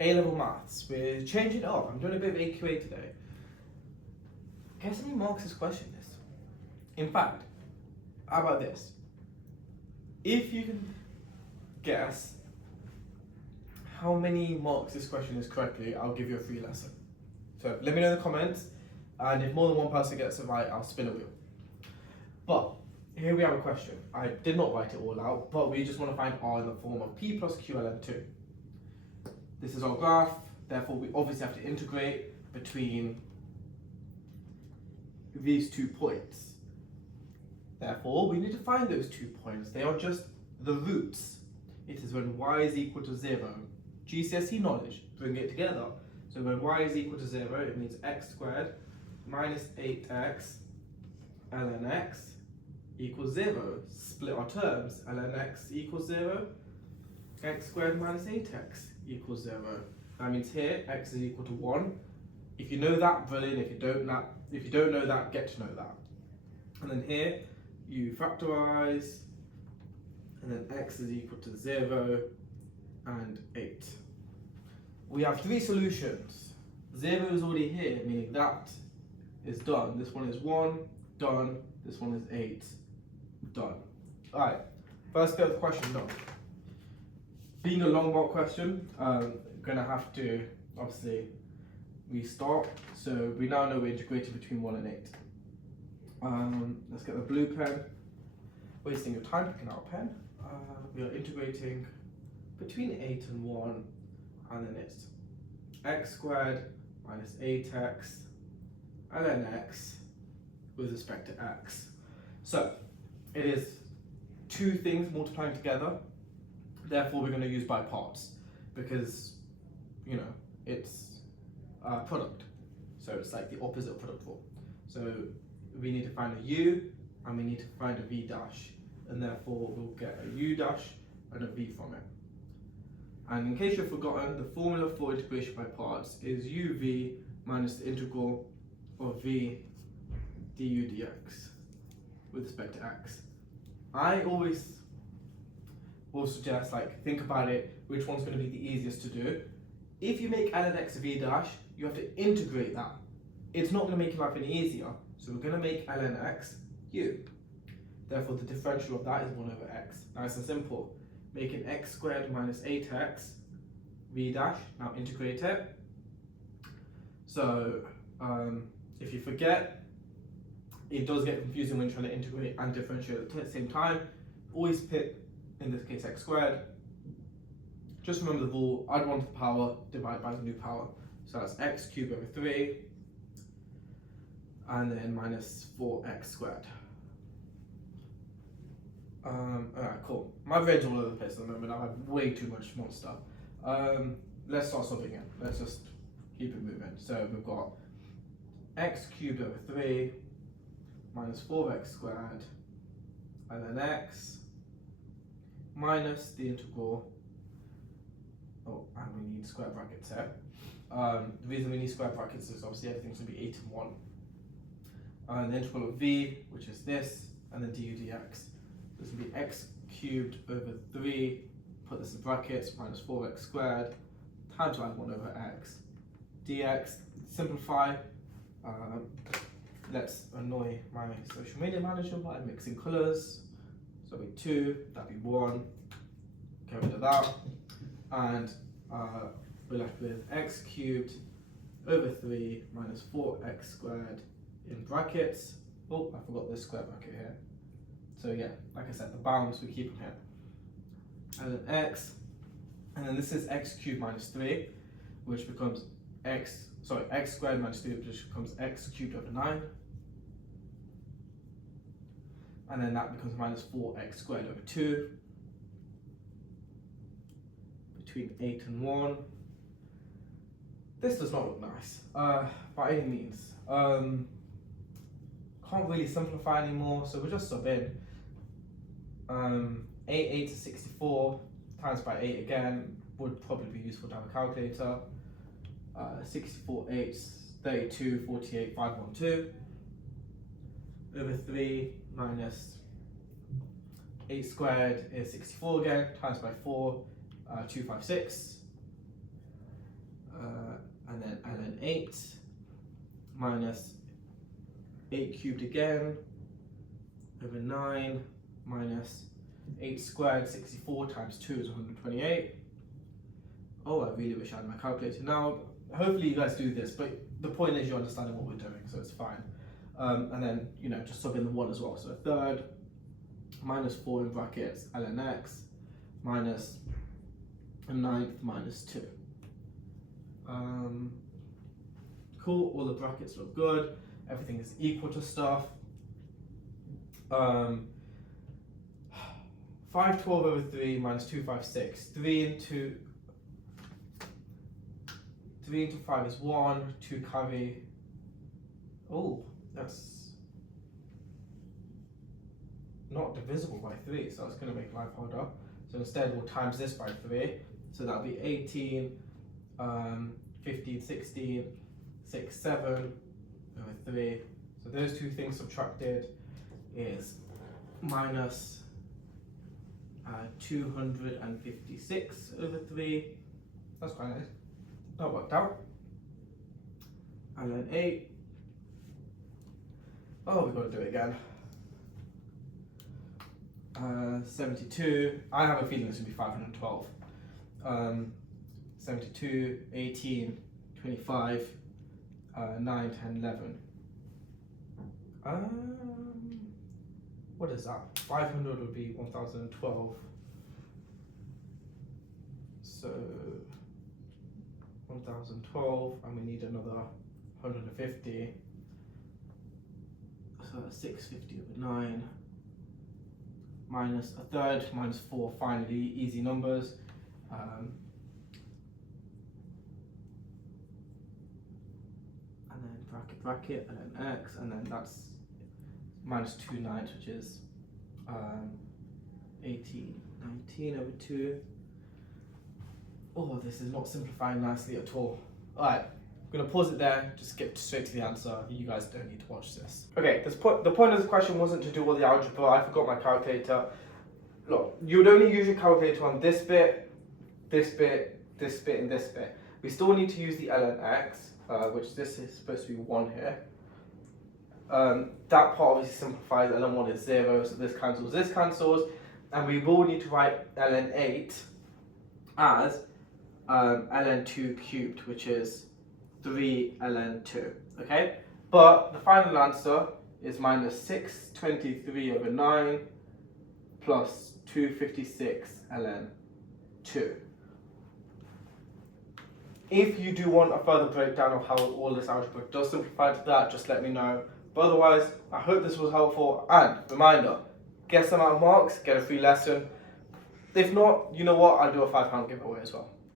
A-level maths. We're changing it up. I'm doing a bit of AQA today. Guess how many marks this question is? In fact, how about this? If you can guess how many marks this question is correctly, I'll give you a free lesson. So let me know in the comments, and if more than one person gets it right, I'll spin a wheel. But here we have a question. I did not write it all out, but we just want to find R in the form of P plus Q ln 2. This is our graph, therefore we obviously have to integrate between these 2 points. Therefore, we need to find those 2 points. They are just the roots. It is when y is equal to 0. GCSE knowledge, bring it together. So when y is equal to 0, it means x squared minus 8x ln x equals 0. Split our terms, ln x equals 0, x squared minus 8x equals 0. That means here x is equal to 1. If you know that, brilliant. If you don't know that, get to know that. And then here you factorize, and then x is equal to 0 and 8. We have 3 solutions. 0 is already here, meaning that is done. This one is 1, done. This one is 8, done. Alright, first bit of the question done. Being a long block question, gonna have to obviously restart. So we now know we're integrating between 1 and 8. Let's get the blue pen. Wasting your time picking out a pen. We are integrating between 8 and 1, and then it's x squared minus 8x ln x with respect to x. So it is 2 things multiplying together. Therefore, we're going to use by parts because, you know, it's a product. So it's like the opposite of product form. So we need to find a u and we need to find a v dash, and therefore we'll get a u dash and a v from it. And in case you've forgotten, the formula for integration by parts is uv minus the integral of v du dx with respect to x. I always will suggest, like, think about it, which one's going to be the easiest to do. If you make ln x v dash, you have to integrate that. It's not going to make your life any easier, so we're going to make ln x u. Therefore, the differential of that is 1 over x. Nice and simple. Making x squared minus 8x v dash, now integrate it. So, if you forget, it does get confusing when you're trying to integrate and differentiate at the same time. Always pick, in this case, x squared. Just remember the rule, add 1 to the power, divide by the new power. So that's x cubed over 3, and then minus 4x squared. Alright, cool. My brain's all over the place at the moment. I have way too much more stuff. Let's start solving it. Let's just keep it moving. So we've got x cubed over 3 minus 4x squared and then x minus the integral. Oh, and we need square brackets here. The reason we need square brackets is obviously everything's going to be 8 and 1. And the integral of v, which is this, and then du dx. This will be x cubed over 3, put this in brackets, minus 4x squared, times add 1 over x. dx, simplify. Let's annoy my social media manager by mixing colours. So that'll be 2, that'll be 1, get rid of that. And we're left with x cubed over 3 minus 4x squared in brackets. Oh, I forgot this square bracket here. So yeah, like I said, the bounds we keep them here. And then x, and then this is x cubed minus 3, which becomes x squared minus 3, which becomes x cubed over 9. And then that becomes minus 4x squared over 2. Between 8 and 1. This does not look nice, by any means. Can't really simplify anymore, so we'll just sub in. 8 to 64 times by 8 again would probably be useful to have a calculator. 64 8s, 32, 48, 512. Over 3 minus 8 squared is 64 again, times by 4, 256. 8 minus 8 cubed again over 9 minus 8 squared, 64 times 2 is 128. Oh, I really wish I had my calculator now. Hopefully you guys do this, but the point is you're understanding what we're doing, so it's fine. And then, just sub in the 1 as well. So a third minus 4 in brackets ln x minus a ninth minus 2. Cool, all the brackets look good. Everything is equal to stuff. 512 over 3 minus 256. 3 into 5 is 1. 2 carry. Oh, that's not divisible by 3, so that's going to make life harder. So instead we'll times this by 3. So that'll be 18, 15, 16, 6, 7 over 3. So those two things subtracted is minus 256 over 3. That's quite nice. That worked out. And then 8. Oh, we've got to do it again. 72. I have a feeling this will be 512. 72, 18, 25, 9, 10, 11. What is that? 500 would be 1012. So 1012, and we need another 150. So that's 650 over 9. Minus a third, minus 4, finally, easy numbers. And then bracket, and then x, and then that's minus 2 ninths, which is 18, 19 over 2. Oh, this is not simplifying nicely at all. Alright, I'm going to pause it there, just skip straight to the answer. You guys don't need to watch this. Okay, the point of this question wasn't to do all the algebra. I forgot my calculator. Look, you would only use your calculator on this bit, this bit, this bit, and this bit. We still need to use the ln x, which this is supposed to be 1 here. That part obviously simplifies. ln 1 is 0, so this cancels, and we will need to write ln 8 as ln 2 cubed, which is 3 ln 2, okay? But the final answer is minus 623 over 9 plus 256 ln 2. If you do want a further breakdown of how all this algebra does simplify to that, just let me know. But otherwise, I hope this was helpful, and reminder, get some out of marks, get a free lesson. If not, you know what, I'll do a £5 giveaway as well.